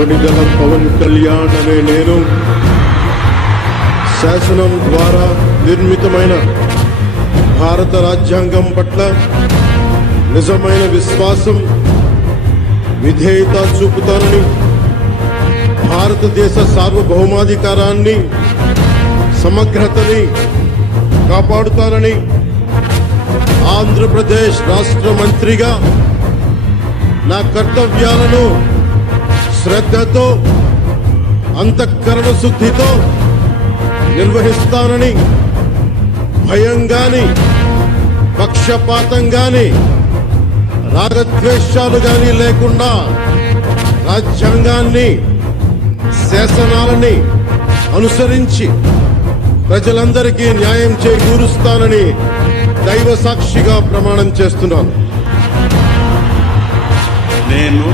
కొణిదెల పవన్ కళ్యాణ్ అనే నేను శాసనం ద్వారా నిర్మితమైన భారత రాజ్యాంగం పట్ల నిజమైన విశ్వాసం, విధేయత చూపుతానని, భారతదేశ సార్వభౌమాధికారాన్ని, సమగ్రతని కాపాడుతానని ఆంధ్రప్రదేశ్ రాష్ట్ర మంత్రిగా నా కర్తవ్యాలను శ్రద్ధతో, అంతఃకరణ శుద్ధితో నిర్వహిస్తానని, భయం గాని, పక్షపాతం గాని, రాగద్వేషాలు గాని లేకుండా రాజ్యాంగాన్ని, శాసనాలని అనుసరించి ప్రజలందరికీ న్యాయం చేకూరుస్తానని దైవ సాక్షిగా ప్రమాణం చేస్తున్నాను. నేను